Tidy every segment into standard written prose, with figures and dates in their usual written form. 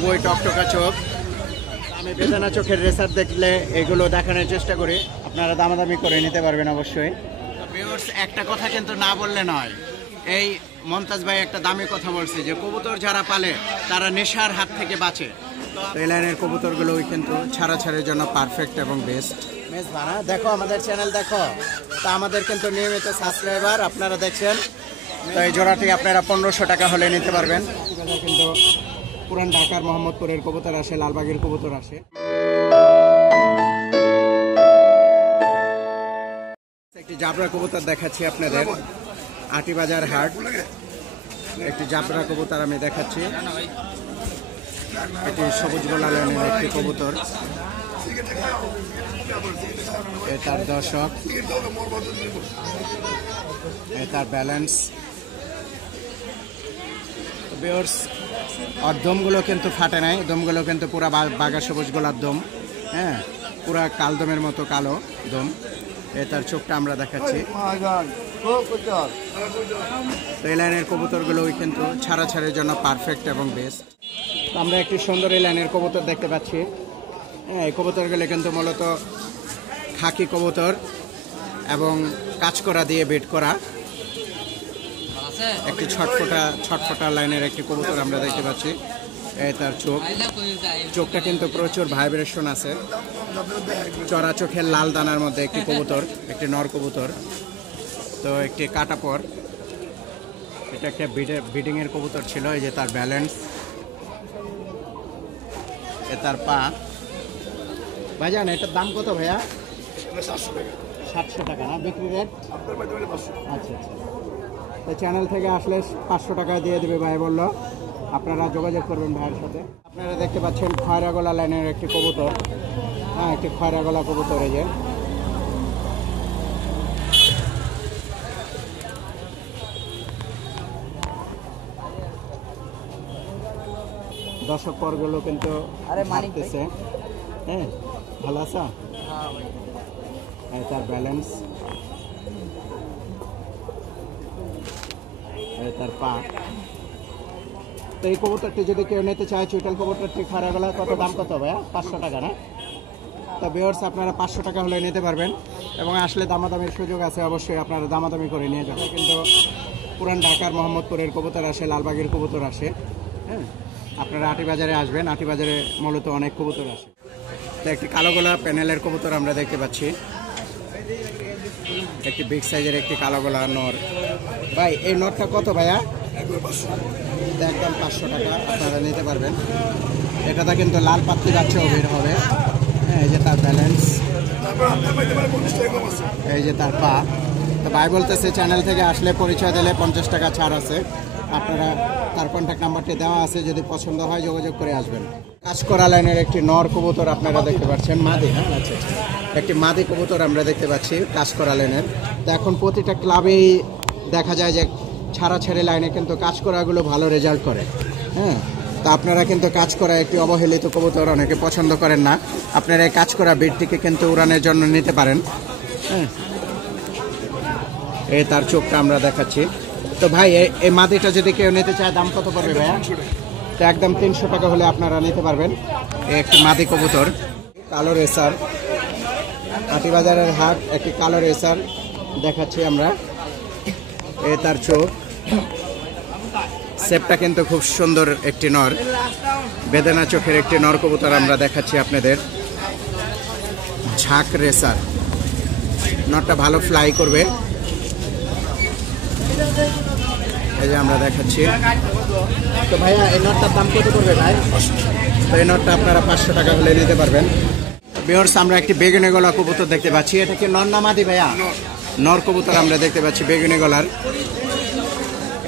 খুবই টকটকা চোখ। আমি বেদানা চোখের রেসার দেখলে এগুলো দেখানোর চেষ্টা করি, আপনারা দামাদামি করে নিতে পারবেন অবশ্যই। ভিউয়ার্স, একটা কথা কিন্তু না বললে নয়, এই মমতাজ ভাই একটা দামি কথা বলছে যে কবুতর যারা পালে তারা নেশার হাত থেকে বাঁচে। তো এই লাইনের কবুতরগুলো কিন্তু ছাড়াছাড়ির জন্য পারফেক্ট এবং বেস্ট। দেখো আমাদের চ্যানেল দেখো, তা আমাদের কিন্তু নিয়মিত সাবস্ক্রাইবার আপনারা দেখছেন। তো এই জোড়াটি আপনারা 1500 টাকা হলে নিতে পারবেন। কিন্তু পুরান ঢাকার মোহাম্মদপুরের কবুতর আসে, লালবাগের কবুতর আসে। একটি জাবরা কবুতর দেখাচ্ছি আপনাদের, আটিবাজার হাট। একটি জাবরা কবুতর আমি দেখাচ্ছি, এটি সবুজ গোলা লাইনের একটি কবুতর। তার দর্শক, তার ব্যালেন্স। ভিউয়ার্স, আর দমগুলো কিন্তু ফাটে নাই, দমগুলো কিন্তু পুরা বাঘা সবুজ গোলার দম, হ্যাঁ, পুরা কালদমের মতো কালো দম। তার চোখটা আমরা দেখাচ্ছি। তো এই লাইনের কবুতরগুলো কিন্তু ছাড়াছাড়ির জন্য পারফেক্ট এবং বেস্ট। তো আমরা একটি সুন্দর এই লাইনের কবুতর দেখতে পাচ্ছি। হ্যাঁ, এই কবুতরগুলো কিন্তু মূলত খাকি কবুতর এবং কাজ করা দিয়ে বেড করা। একটি ছটফটা লাইনের একটি কবুতর আমরা দেখতে পাচ্ছি। তার চোখটা কিন্তু প্রচুর ভাইব্রেশন আছে। চড়া চোখের লাল দানার মধ্যে একটি কবুতর, একটি নর কবুতর। তো একটি কাটাপর, এটা একটা ব্রিডিং এর কবুতর ছিল। এই যে তার ব্যালেন্স, তার পা। ভাইজান, এটার দাম কত ভাইয়া? 700 টাকা না বিক্রি রেট? আচ্ছা আচ্ছা। তো চ্যানেল থেকে আসলে 500 টাকা দিয়ে দেবে ভাই বললো, আপনারা যোগাযোগ করবেন ভাইয়ের সাথে। আপনারা দেখতে পাচ্ছেন খয়রা গলা লাইনের একটি কবুতর। হ্যাঁ, একটি খয়রা গলা কবুতর। এই যে দর্শক পরগুলো কিন্তু মারতেছে। হ্যাঁ, ভালো আছো? তার ব্যালেন্স, তার পা। তো এই কবুতরটি যদি কেউ নিতে চায়, চুইটাল কবুতরটি খয়রা গলা, কত দাম কত ভাইয়া? 500 টাকা না? তো ভিউয়ার্স, আপনারা 500 টাকা হলে নিতে পারবেন এবং আসলে দামাদামির সুযোগ আছে, অবশ্যই আপনারা দামাদামি করে নিয়ে যাবেন। কিন্তু পুরান ঢাকার মোহাম্মদপুরের কবুতর আসে, লালবাগের কবুতর আসে। হ্যাঁ, আপনারা আটিবাজারে আসবেন, আটিবাজারে মূলত অনেক কবুতর আসে। তো একটি কালো গলা প্যানেলের কবুতর আমরা দেখতে পাচ্ছি, একটি বিগ সাইজের একটি কালো গলা নর। ভাই, এই নরটা কত ভাইয়া? একদম 500 টাকা আপনারা নিতে পারবেন। এটাতে কিন্তু লাল পাত্তি বাচ্চাও বের হবে। হ্যাঁ, এই যে তার ব্যালেন্স, এই যে তার পা। তো ভাই বলতেছে চ্যানেল থেকে আসলে পরিচয় দিলে 50 টাকা ছাড় আছে। আপনারা তার কন্ট্যাক্ট নাম্বারটি দেওয়া আছে, যদি পছন্দ হয় যোগাযোগ করে আসবেন। কাঁচকড়া লাইনের একটি নর কবুতর আপনারা দেখতে পাচ্ছেন, মাদি। হ্যাঁ, আচ্ছা আচ্ছা, একটি মাদি কবুতর আমরা দেখতে পাচ্ছি কাঁচকড়া লাইনের। তো এখন প্রতিটা ক্লাবেই দেখা যায় যে ছাড়াছাড়ি লাইনে কিন্তু কাঁচকড়াগুলো ভালো রেজাল্ট করে। হ্যাঁ, তা আপনারা কিন্তু কাঁচকড়া একটি অবহেলিত কবুতর, অনেকে পছন্দ করেন না। আপনারা এই কাঁচকড়া বিটটিকে কিন্তু উড়ানের জন্য নিতে পারেন। হ্যাঁ, এই তার চোখটা আমরা দেখাচ্ছি। তো ভাই, এই মাদিটা যদি কেউ নিতে চায় দাম কত পড়বে ভাইয়া? তো একদম 300 টাকা হলে আপনারা নিতে পারবেন। একটি মাদি কবুতর, কালো রেসার, আটিবাজারের হাট, একটি কালো রেসার দেখাচ্ছি আমরা। তার চোখ, শেপটা কিন্তু খুব সুন্দর একটি নর, বেদানা চোখের একটি নর কবুতর আমরা দেখাচ্ছি আপনাদের। ঝাঁক রেসার, নরটা ভালো ফ্লাই করবে। এই যে আমরা দেখাচ্ছি। তো ভাইয়া, এই নটটার দাম কত করবে ভাই? তো এই নটটা আপনারা 500 টাকা হলে নিতে পারবেন। ভিউয়ার্স, আমরা একটি বেগুনি গলা কবুতর দেখতে পাচ্ছি। এটা কি নর না মাদি ভাইয়া? নর কবুতর আমরা দেখতে পাচ্ছি বেগুনি গলার।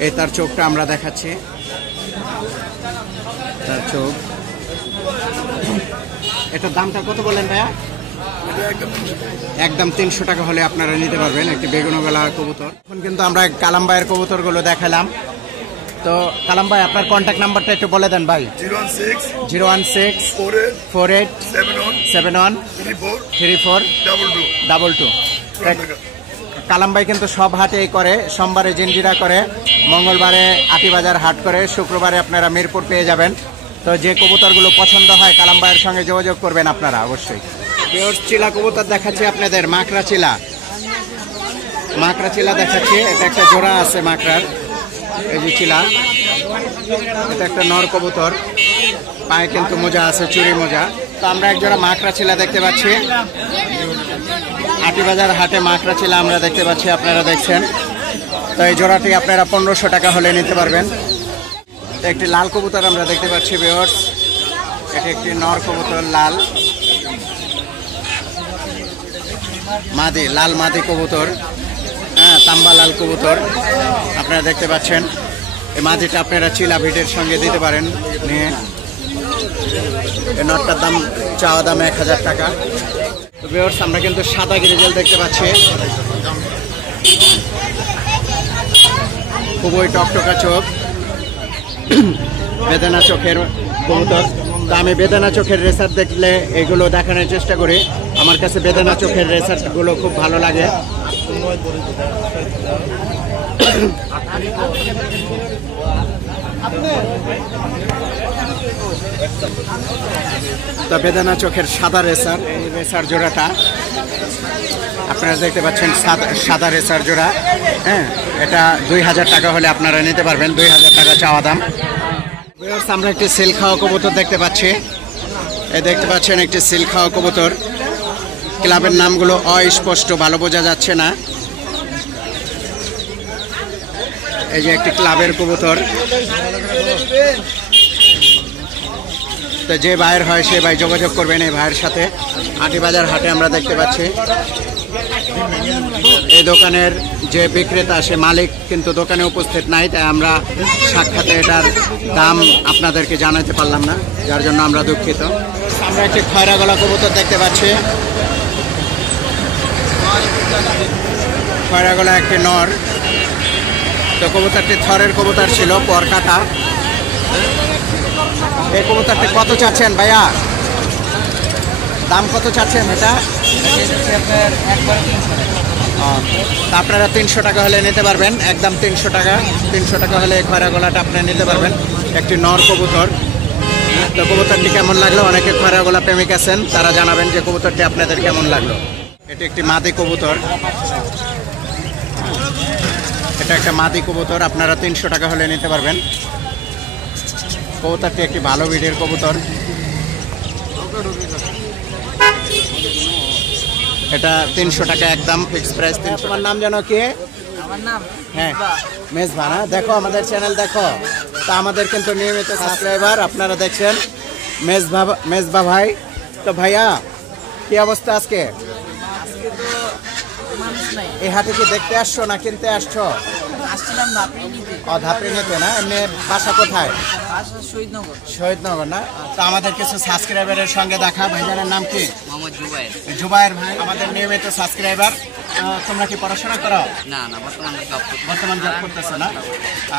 এই তার চোখটা আমরা দেখাচ্ছি, তার চোখ। এটার দামটা কত বলেন ভাইয়া? একদম 300 টাকা হলে আপনারা নিতে পারবেন একটি বেগুনি গলা কবুতর। এখন কিন্তু আমরা কালাম ভাইয়ের কবুতরগুলো দেখালাম। তো কালাম ভাই, আপনার কন্ট্যাক্ট নাম্বারটা একটু বলে দেন ভাই। 016 48 71 34 22। কালাম ভাই কিন্তু সব হাটেই করে, সোমবারে জিঞ্জিরা করে, মঙ্গলবারে আটিবাজার হাট করে, শুক্রবারে আপনারা মিরপুর পেয়ে যাবেন। তো যে কবুতরগুলো পছন্দ হয় কালাম ভাইয়ের সঙ্গে যোগাযোগ করবেন আপনারা অবশ্যই। ভিউয়ার্স চিলা কবুতর দেখাচ্ছি আপনাদের, মাকড়া চিলা দেখাচ্ছি। এটা একটা জোড়া আছে মাকড়ার, এই যে চিলা, এটা একটা নর কবুতর, পায়ে কিন্তু মোজা আছে, চুরি মোজা। তো আমরা এক জোড়া মাকড়া চিলা দেখতে পাচ্ছি, আটিবাজার হাটে মাকড়া চিলা আমরা দেখতে পাচ্ছি, আপনারা দেখছেন। তো এই জোড়াটি আপনারা 1500 টাকা হলে নিতে পারবেন। তো একটি লাল কবুতর আমরা দেখতে পাচ্ছি ভিউয়ার্স, এটি একটি নর কবুতর, লাল মাদি কবুতর, হ্যাঁ তাম্বা লাল কবুতর আপনারা দেখতে পাচ্ছেন। এই মাদিটা আপনারা চিলা ভিটের সঙ্গে দিতে পারেন নিয়ে। এই নটটার দাম চাওয়া দাম 1000 টাকা। তো ভিউয়ার্স আমরা কিন্তু সাদা গ্রিজেল দেখতে পাচ্ছি, খুবই টকটকা চোখ, বেদানা চোখের কবুতর। তো আমি বেদানা চোখের রেসার দেখলে এগুলো দেখানোর চেষ্টা করি। আমার কাছে বেদানা চোখের রেসারগুলো খুব ভালো লাগে। তো বেদানা চোখের সাদা রেসার, এই রেসার জোড়াটা আপনারা দেখতে পাচ্ছেন, সাদা রেসার জোড়া। হ্যাঁ, এটা 2000 টাকা হলে আপনারা নিতে পারবেন, 2000 টাকা চাওয়া দাম। আমরা একটি সিল খাওয়া কবুতর দেখতে পাচ্ছি, এই দেখতে পাচ্ছেন একটি সিল খাওয়া কবুতর। ক্লাবের নামগুলো অস্পষ্ট, ভালো বোঝা যাচ্ছে না। এই যে একটি ক্লাবের কবুতর। তো যে ভাইয়ের হয় সে ভাই যোগাযোগ করবেন এই ভাইয়ের সাথে। আটিবাজার হাটে আমরা দেখতে পাচ্ছি। এই দোকানের যে বিক্রেতা সে মালিক কিন্তু দোকানে উপস্থিত নাই, তাই আমরা সাক্ষাতে এটার দাম আপনাদেরকে জানাতে পারলাম না, যার জন্য আমরা দুঃখিত। আমরা একটি খয়রা গলা কবুতর দেখতে পাচ্ছি, খয়রা গলা একটি নর। তো কবুতরটি থরের কবুতর ছিল, পর কাটা। এই কবুতরটি কত চাচ্ছেন ভাইয়া? দাম কত চাচ্ছেন এটা? আপনারা 300 টাকা হলে নিতে পারবেন, একদম 300 টাকা। 300 টাকা হলে এই খয়রা গলাটা আপনারা নিতে পারবেন, একটি নর কবুতর। তো কবুতরটি কেমন লাগলো? অনেকে খয়রা গলা প্রেমিক আছেন, তারা জানাবেন যে কবুতরটি আপনাদের কেমন লাগলো। এটি একটি মাদি কবুতর, এটা একটা মাদি কবুতর, আপনারা 300 টাকা হলে নিতে পারবেন। কবুতরটি একটি ভালো ব্রিডের কবুতর। এটা 300 টাকা একদম ফিক্সড প্রাইস। তোমার নাম জানো কি? আমার নাম হ্যাঁ মেজবা না? দেখো আমাদের চ্যানেল দেখো, তা আমাদের কিন্তু নিয়মিত সাবস্ক্রাইবার, আপনারা দেখছেন মেজবা ভাই। তো ভাইয়া কি অবস্থা আজকে? আজকে তো মানুষ নাই। এই হাটে কি দেখতে আসছো না কিনতে আসছো? আসছিলাম ধাপড়ি নিতে। ধাপড়ি নিতে না? এমনি বাসা কোথায়? বাসা শহীদনগর। শহীদনগর না? তো আমাদের কিছু সাবস্ক্রাইবারের সঙ্গে দেখা। ভাইজানের নাম কি? মোহাম্মদ জুবাইর। জুবাইর ভাই আমাদের নিয়মিত সাবস্ক্রাইবার। তোমরা কি পড়াশোনা করো? না বর্তমান জব করতেছো না?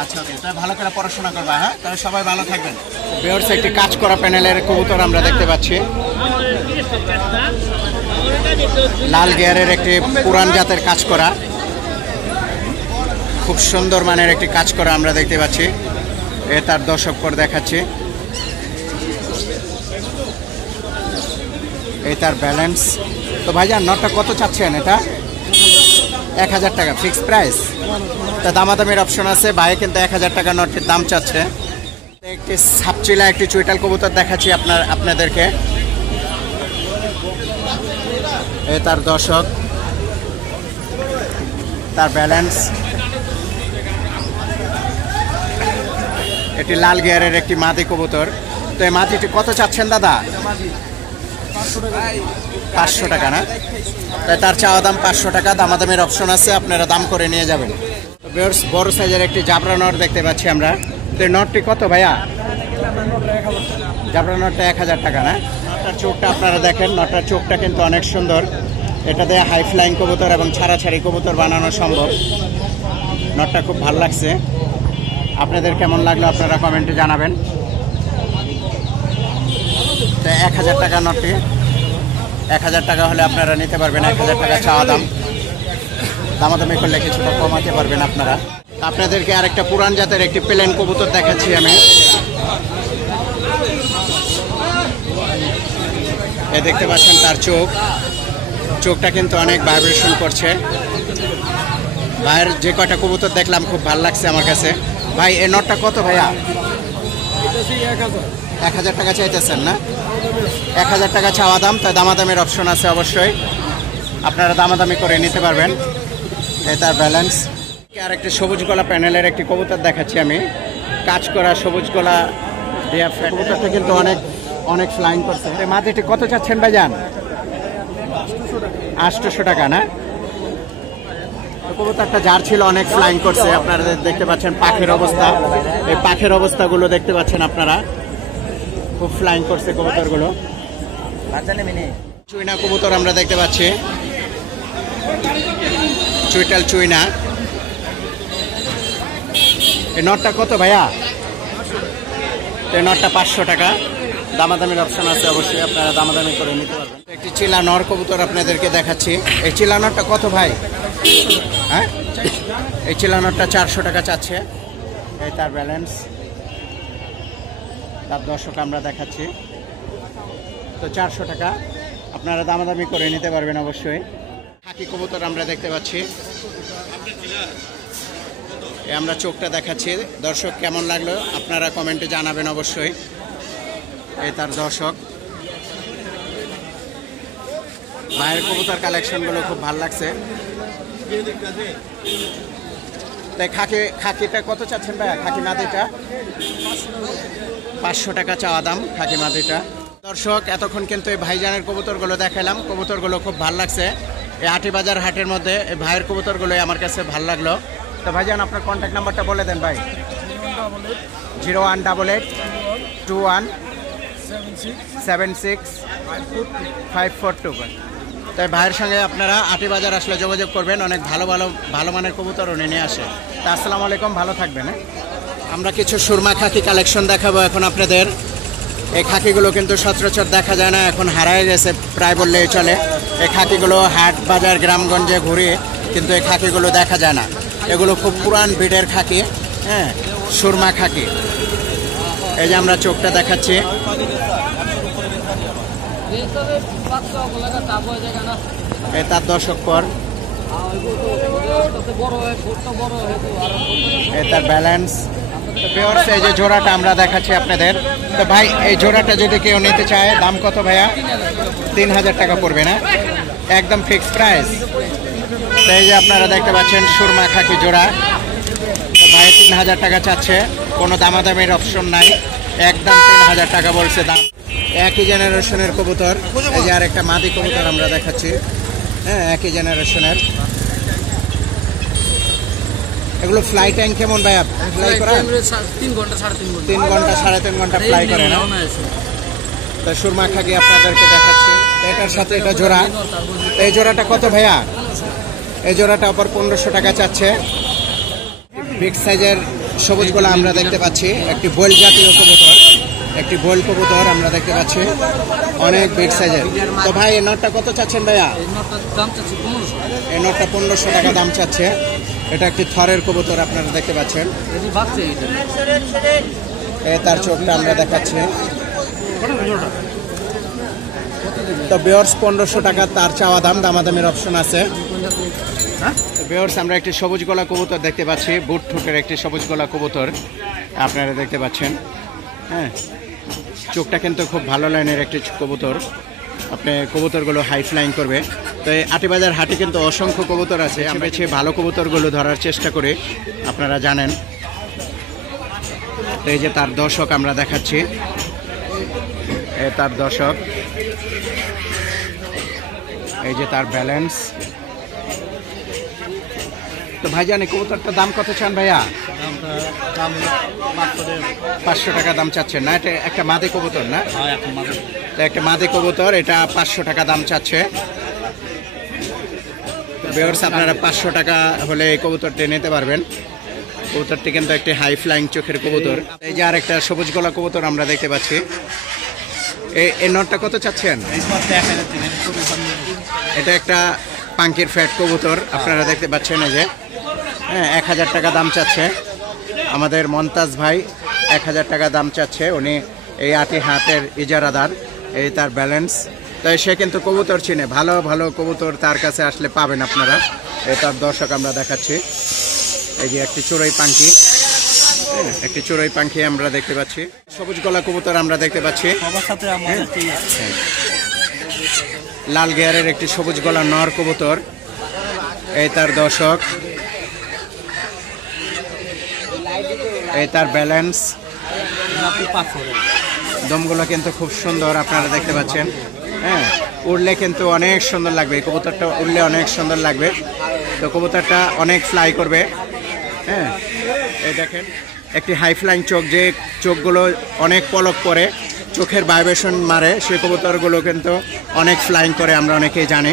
আচ্ছা ওকে, তাহলে ভালো করে পড়াশোনা করবা। হ্যাঁ, তাহলে সবাই ভালো থাকবেন। ভিউয়ার্স একটি কাজ করা প্যানেলের কবুতর আমরা দেখতে পাচ্ছি, লাল গিয়ারের একটি পুরান জাতের কাজ করা, খুব সুন্দর মানের একটি কাজ করা আমরা দেখতে পাচ্ছি। এ তার দর্শক পর দেখাচ্ছি, এই তার ব্যালেন্স। তো ভাইজান নটটা কত চাচ্ছেন? এটা 1000 টাকা ফিক্সড প্রাইস। তা দামাদামির অপশন আছে, ভাই কিন্তু 1000 টাকা নটটির দাম চাচ্ছে। একটি সাপচিলা একটি চুইটাল কবুতর দেখাচ্ছি আপনাদেরকে। এ তার দর্শক, তার ব্যালেন্স। এটি লাল গিয়ারের একটি মাদি কবুতর। তো এই মাদিটি কত চাচ্ছেন দাদা? 500 টাকা না? তাই তার চাওয়া দাম 500 টাকা। দামাদামের অপশন আছে, আপনারা দাম করে নিয়ে যাবেন। বড় সাইজের একটি জাবরা নট দেখতে পাচ্ছি আমরা। তো এই নটটি কত ভাইয়া? জাবরা নটটা 1000 টাকা না? নটটার চোখটা আপনারা দেখেন, নটটার চোখটা কিন্তু অনেক সুন্দর। এটা দিয়ে হাই ফ্লাইং কবুতর এবং ছাড়াছাড়ি কবুতর বানানো সম্ভব। নটটা খুব ভালো লাগছে। আপনাদের কেমন লাগলো আপনারা কমেন্টে জানাবেন। তো 1000 টাকা নটটি, 1000 টাকা হলে আপনারা নিতে পারবেন। 1000 টাকা চাওয়া দাম, দামাদামি করলে কিছুটা কমাতে পারবেন আপনারা। আপনাদেরকে আরেকটা পুরান জাতের একটি প্লেন কবুতর দেখাচ্ছি আমি। এ দেখতে পাচ্ছেন তার চোখটা কিন্তু অনেক ভাইব্রেশন করছে। ভাইয়ের যে কয়টা কবুতর দেখলাম খুব ভালো লাগছে আমার কাছে। ভাই এই নটটা কত ভাইয়া? 1000 টাকা চাইতেছেন না? 1000 টাকা চাওয়া দাম, তাই দামাদামের অপশন আছে অবশ্যই, আপনারা দামাদামি করে নিতে পারবেন। এই তার ব্যালেন্স। আর একটি সবুজ গলা প্যানেলের একটি কবুতর দেখাচ্ছি আমি, কাজ করা সবুজ গলা দেয়া। কবুতরটা কিন্তু অনেক অনেক ফ্লাইং করছে। মাঝেটি কত চাচ্ছেন ভাইজান? 800 টাকা না? কবুতরটা যার ছিল অনেক ফ্লাইং করছে, আপনারা দেখতে পাচ্ছেন পাখের অবস্থা, এই পাখের অবস্থাগুলো দেখতে পাচ্ছেন আপনারা, খুব ফ্লাইং করছে কবুতরগুলো। চুইনা কবুতর আমরা দেখতে পাচ্ছি, চুইটাল চুইনা। এই নটটা কত ভাইয়া? এই নটটা 500 টাকা, দামাদামির অপশন আছে অবশ্যই, আপনারা দামাদামি করে নিতে পারবেন। একটি চিলা নর কবুতর আপনাদেরকে দেখাচ্ছি। এই চিলা নরটা কত ভাই? হ্যাঁ, এই চিলা নরটা 400 টাকা চাচ্ছে। এই তার ব্যালেন্স, তার দর্শক আমরা দেখাচ্ছি। তো 400 টাকা, আপনারা দামাদামি করে নিতে পারবেন অবশ্যই। খাকি কবুতর আমরা দেখতে পাচ্ছি, আমরা চোখটা দেখাচ্ছি। দর্শক কেমন লাগলো আপনারা কমেন্টে জানাবেন অবশ্যই। এই তার দর্শক, মায়ের কবুতর কালেকশনগুলো খুব ভালো লাগছে। তাই খাকিটা কত চাচ্ছেন ভাইয়া? খাকি মাদিটা 500 টাকা চাওয়া দাম, খাকি মাদিটা। দর্শক এতক্ষণ কিন্তু এই ভাইজানের কবুতরগুলো দেখালাম, কবুতরগুলো খুব ভালো লাগছে। এই আটিবাজার হাটের মধ্যে এই ভাইয়ের কবুতরগুলোই আমার কাছে ভালো লাগলো। তো ভাইজান আপনার কন্ট্যাক্ট নাম্বারটা বলে দেন ভাই। 01882176542542। তাই ভাইয়ের সঙ্গে আপনারা আটিবাজার আসলে যোগাযোগ করবেন, অনেক ভালো মানের কবুতর উনি নিয়ে আসে। তা আসসালামু আলাইকুম, ভালো থাকবেন। আমরা কিছু সুরমা খাকি কালেকশন দেখাবো এখন আপনাদের। এই খাকিগুলো কিন্তু সচরাচর দেখা যায় না, এখন হারায় গেছে প্রায় বললেই চলে। এই খাকিগুলো হাট বাজার গ্রামগঞ্জে ঘুরে কিন্তু এই খাকিগুলো দেখা যায় না। এগুলো খুব পুরান ব্রিডের খাকি, হ্যাঁ, সুরমা খাকি। এই যে আমরা চোখটা দেখাচ্ছি, এই তার দর্শক পর, এই তার ব্যালেন্স। এই যে জোড়াটা আমরা দেখাচ্ছি আপনাদের। তো ভাই এই জোড়াটা যদি কেউ নিতে চায় দাম কত ভাইয়া? 3000 টাকা পড়বে না? একদম ফিক্স প্রাইস। তো এই যে আপনারা দেখতে পাচ্ছেন সুরমা খাকি জোড়া। তো ভাই 3000 টাকা চাচ্ছে, কোনো দামাদামির অপশন নাই, একদম 3000 টাকা বলছে দাম। একই জেনারেশনের কবুতর। এই যে আর একটা মাদি কবুতর আমরা দেখাচ্ছি, হ্যাঁ, একই জেনারেশনের। এগুলো ফ্লাই টাইম কেমন ভাইয়া? ফ্লাই করা 3 ঘন্টা 3.5 3 ঘন্টা 3.5 ঘন্টা ফ্লাই করে না? তো সুরমা খাকি আপনাদেরকে দেখাচ্ছি। এটার সাথে এটা জোড়া। এই জোড়াটা কত ভাইয়া? এই জোড়াটা আবার 1500 টাকা চাচ্ছে। বিগ সাইজের সবুজ গোলা আমরা দেখতে পাচ্ছি, একটি বোল জাতীয় কবুতর, একটি বোল কবুতর আমরা দেখতে পাচ্ছি, অনেক বিগ সাইজের। তো ভাই এই নটটা কত চাচ্ছেন ভাইয়া? এই নটটা 1500 টাকা দাম চাচ্ছে। এটা একটি থরের কবুতর আপনারা দেখতে পাচ্ছেন। তার চোখটা আমরা দেখাচ্ছি। তো ভিউয়ার্স 1500 টাকা তার চাওয়া দাম, দামাদামের অপশন আছে। ভিউয়ার্স আমরা একটি সবুজ গলা কবুতর দেখতে পাচ্ছি, বুট ঠোঁটের একটি সবুজ গলা কবুতর আপনারা দেখতে পাচ্ছেন, হ্যাঁ, চোখটা কিন্তু খুব ভালো লাইনের একটি কবুতর। আপনি কবুতরগুলো হাই ফ্লাইং করবে। তো এই আটিবাজার হাটে কিন্তু অসংখ্য কবুতর আছে, আমরা ভালো কবুতরগুলো ধরার চেষ্টা করি, আপনারা জানেন। তো এই যে তার দর্শক আমরা দেখাচ্ছি, তার দর্শক, এই যে তার ব্যালেন্স। তো ভাইজান এই কবুতরটার দাম কত চান ভাইয়া? 500 টাকা দাম চাচ্ছেন না? এটা একটা মাদি কবুতর না? তো একটা মাদি কবুতর, এটা 500 টাকা দাম চাচ্ছে। ভিউয়ার্স আপনারা 500 টাকা হলে এই কবুতরটি নিতে পারবেন। কবুতরটি কিন্তু একটি হাই ফ্লাইং চোখের কবুতর। এই যে আর একটা সবুজ গলা কবুতর আমরা দেখতে পাচ্ছি। এই নটটা কত চাচ্ছেন? এটা একটা পাঙ্কির ফ্যাট কবুতর আপনারা দেখতে পাচ্ছেন। এই যে, হ্যাঁ, 1000 টাকা দাম চাচ্ছে আমাদের মন্তাজ ভাই, 1000 টাকা দাম চাচ্ছে। উনি এই আটি হাতের ইজারাদার। এই তার ব্যালেন্স, তাই সে কিন্তু কবুতর চিনে, ভালো ভালো কবুতর তার কাছে আসলে পাবেন আপনারা। এটার দর্শক আমরা দেখাচ্ছি, এই যে একটি চড়ুই পাখি, একটি চড়ুই পাখি আমরা দেখতে পাচ্ছি, সবুজ গলা কবুতর আমরা দেখতে পাচ্ছি, লাল গিয়ারের একটি সবুজ গলা নর কবুতর, এই তার দর্শক, এই তার ব্যালেন্স, দমগুলো কিন্তু খুব সুন্দর আপনারা দেখতে পাচ্ছেন। হ্যাঁ, উড়লে কিন্তু অনেক সুন্দর লাগবে, কবুতরটা উড়লে অনেক সুন্দর লাগবে। তো কবুতরটা অনেক ফ্লাই করবে। হ্যাঁ, এই দেখেন একটি হাই ফ্লাইং চোখ, যে চোখগুলো অনেক পলক করে, চোখের ভাইব্রেশন মারে, সেই কবুতরগুলো কিন্তু অনেক ফ্লাইং করে, আমরা অনেকেই জানি।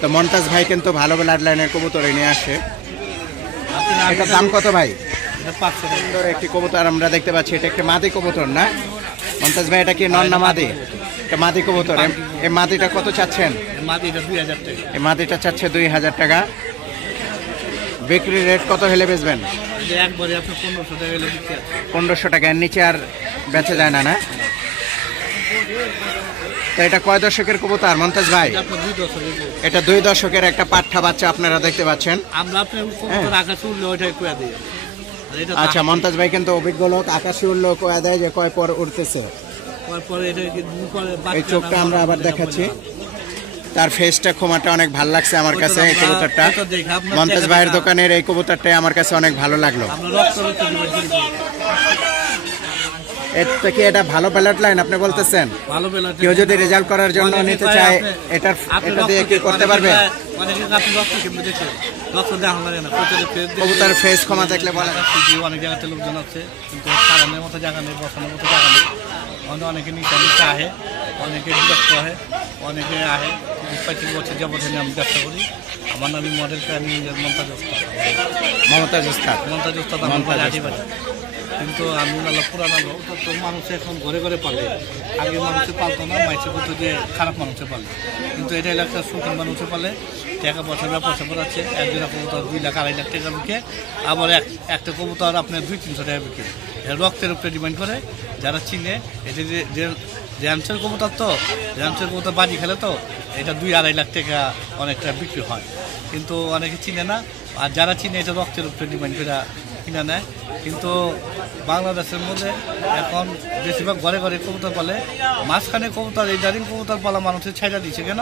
তো মন্তাজ ভাই কিন্তু ভালো ব্লাড লাইনের কবুতর নিয়ে আসে। এটার দাম কত ভাই? সুন্দর একটি কবুতর আমরা দেখতে পাচ্ছি, এটা একটা মাদি কবুতর না মন্তাজ ভাই? এটা কি নর না মাদি? এটা মাদি কবুতর। এই মাদিটা কত চাচ্ছেন? এই মাদিটা চাচ্ছে 2000 টাকা। বিক্রি রেট কত হলে বেচবেন? 1500 টাকা, এর নিচে আর বেচা যায় না? না, তো এটা কয় দশকের কবুতর মন্তাজ ভাই? এটা 2 দশকের একটা পাঠা বাচ্চা আপনারা দেখতে পাচ্ছেন। আচ্ছা, মন্তাজ ভাই কিন্তু অভিজ্ঞ লোক, আকাশে উড়লো কয়া দেয় যে কয় পর উঠতেছে। এই চোখটা আমরা আবার দেখাচ্ছি, তার ফেসটা খোমাটা অনেক ভালো লাগছে আমার কাছে। এই কবুতরটা মন্তাজ ভাইয়ের দোকানের এই কবুতরটাই আমার কাছে অনেক ভালো লাগলো। এটা ভালো ব্যালট লাইন আপনি বলতেছেন? কেউ যদি রেজাল্ট করার জন্য নিতে চায়, এটা দিয়ে কি করতে পারবে? কবুতরের ফেস ক্ষমা দেখলে বলে অনেক জায়গাতে লোকজন আছে, কিন্তু সারানোর মতো জায়গা নেই, বসানোর মতো জায়গা নেই। অনেকে নিচে নিচে আহে, অনেকে বিরক্ত আহে, অনেকে আহে। 25 বছর যাবত আমি ব্যবসা করি। আমার নাম মডেল মমতাজ ওস্তাদ আমার আদিবাসী। কিন্তু আমি পুরানো লোক, তো মানুষ এখন ঘরে ঘরে পালে। আগে মানুষে পালতো না, মাইসে করতো যে খারাপ মানুষে পালে। কিন্তু এটা এলাকার শৌখিন মানুষে পালে, টাকা পয়সা ব্যবসা করাচ্ছে। একজোড়া কবুতর 2 লাখ 2.5 লাখ টাকা বিকে, আবার একটা কবুতর আপনার 200-300 টাকা বিকে। রক্তের উপরে ডিমান্ড করে, যারা চিনে। এটা যে র্যামসের কবুতর, তো র্যামসের কবুতর বাজি খেলে, তো এটা 2-2.5 লাখ টাকা অনেকটা বিক্রি হয়। কিন্তু অনেকে চিনে না, আর যারা চিনে এটা রক্তের উপরে ডিমান্ড করে কিনা নেয়। কিন্তু বাংলাদেশের মধ্যে এখন বেশিরভাগ ঘরে ঘরে কবুতর পালে। মাঝখানে কবুতর, এই দাঁড়িয়ে কবুতর পালা মানুষের ছাইড়া দিচ্ছে কেন?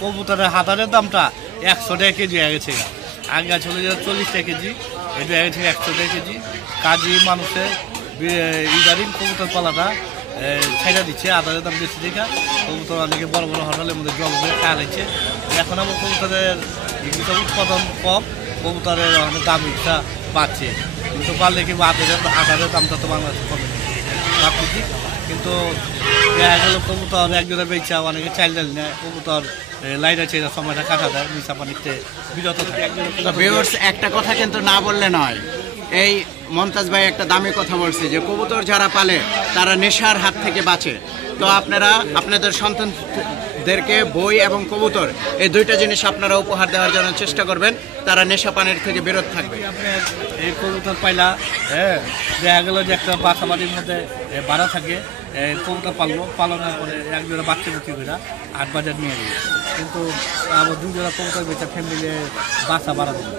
কবুতরের হাতারের দামটা 100 টাকা কেজি হয়ে গেছে। আগে চলে যাবে 40 টাকা কেজি, এটা হয়ে গেছে 100 টাকা কেজি। কাজী মানুষের ইদারিং কবুতর পালাটা ছাইড়া দিচ্ছে, আদারের দাম বেশি দেখা। কবুতর অনেকে বড় বড় হোটেলের মধ্যে জল করে খাওয়া লাগছে। এখন আবার কবুতরের উৎপাদন কম, কবুতরের দাম ইচ্ছা বাড়ছে। কিন্তু পারলে কি আদারের দামটা তো বাংলাদেশে কমে প্রাকৃতিক। কিন্তু দেখা গেল কবুতর একজোড়া বেচা, অনেকে চাইল্ড নেয়, কবুতর লাইটা ছেড়ে সময়টা কাটা দেয়, মিশা পানিতে বিরত থাকে। একটা কথা কিন্তু না বললে নয়, এই মমতাজ ভাই একটা দামি কথা বলছে যে কবুতর যারা পালে তারা নেশার হাত থেকে বাঁচে। তো আপনারা আপনাদের সন্তানদেরকে বই এবং কবুতর, এই 2টা জিনিস আপনারা উপহার দেওয়ার জন্য চেষ্টা করবেন, তারা নেশা পানির থেকে বিরত থাকবে। আপনার এই কবুতর পাইলা, দেখা গেল যে একটা বাসা বাড়ির মধ্যে ভাড়া থাকে, কবুতর পালনের পরে 1 জোড়া বাচ্চা বিক্রি করে 8 বাজার নিয়ে গেল। কিন্তু আবার 2 জোড়া কবুতর বেচা ফ্যামিলি বাসা বাড়া দেবে,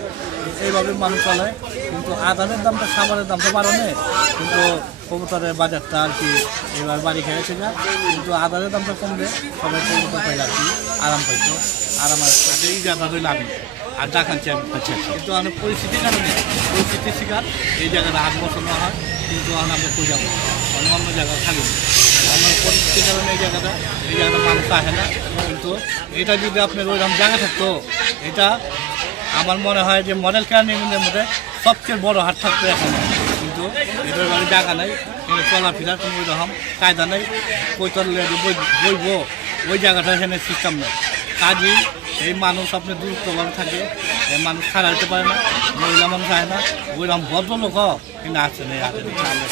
এইভাবে মানুষ চলে। কিন্তু আদানের দামটা, খাবারের দামটা বাড়ানো, কিন্তু কবুতরের বাজারটা আর কি এবার বাড়ি খেয়েছে না। কিন্তু আদানের দামটা কমলে সবাই কবুতর পাইলে আর কি আরাম পাইতো। আরাম আসতে এই জায়গা হইলে আমি আর দেখাচ্ছি আমি। কিন্তু অনেক পরিস্থিতির কারণে, পরিস্থিতির শিকার এই জায়গাটা 8 বছর না হয়। কিন্তু আমরা কই যাবো, অন্য জায়গা থাকি আমার পরিস্থিতির কারণে এই জায়গাটা মানুষ আসে না। কিন্তু এটা যদি আপনার ওইরকম জায়গা থাকতো, এটা আমার মনে হয় যে মডেল ক্যানিংয়ের মধ্যে সবচেয়ে বড় হাট থাকতো এখন। কিন্তু এটার মানে জায়গা নেই, কিন্তু চলাফেরার কোনো ওইরকম কায়দা নেই। বইব ওই জায়গাটা এখানে সিস্টেম নেই। কাজেই এই মানুষ আপনার দূরত্বভাবে থাকে, এই মানুষ খারাপ হতে পারে না, মহিলা মানুষ হয় না, ওইরকম ভদ্রলোক কিন্তু আসছে না।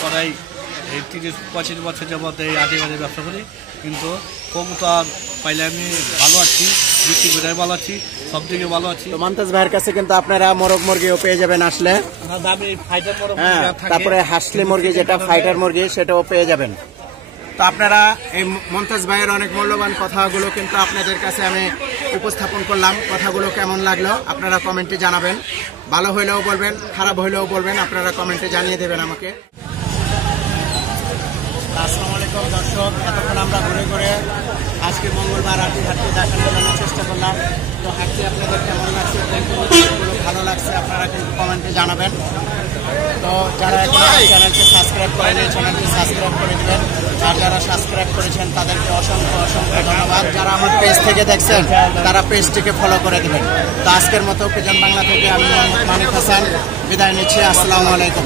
করাই এই 30-35 বছর যাবত এই আদিবাসী ব্যবসা করি। কিন্তু কবুতর পাইলে আমি ভালো আছি, বিক্রি করে ভালো আছি, সব দিকে ভালো আছি। মমতাজ ভাইয়ের কাছে কিন্তু আপনারা মোরগ মুরগিও পেয়ে যাবেন আসলে। তারপরে হাসলি মুরগি, যেটা ফাইটার মুরগি, সেটাও পেয়ে যাবেন। তো তো আপনারা এই মমতাজ ভাইয়ের অনেক মূল্যবান কথাগুলো কিন্তু আপনাদের কাছে আমি উপস্থাপন করলাম। কথাগুলো কেমন লাগলো আপনারা কমেন্টে জানাবেন। ভালো হইলেও বলবেন, খারাপ হইলেও বলবেন, আপনারা কমেন্টে জানিয়ে দেবেন আমাকে। আসসালামু আলাইকুম দর্শক, এতক্ষণ আমরা ঘুরে ঘুরে আজকে মঙ্গলবার হাটটি দেখানোর জন্য চেষ্টা করলাম। তো হাটটি আপনাদের কেমন লাগছে, কোনগুলো ভালো লাগছে আপনারা কিন্তু কমেন্টে জানাবেন। তো যারা এখন চ্যানেলকে সাবস্ক্রাইব করেনি চ্যানেলটি সাবস্ক্রাইব করে দেবেন, আর যারা সাবস্ক্রাইব করেছেন তাদেরকে অসংখ্য অসংখ্য ধন্যবাদ। যারা আমার পেজ থেকে দেখছেন তারা পেজটিকে ফলো করে দেবেন। তো আজকের মতো পিজন বাংলা থেকে আমি মোহাম্মদ মানিক হাসান বিদায় নিচ্ছি। আসসালামু আলাইকুম।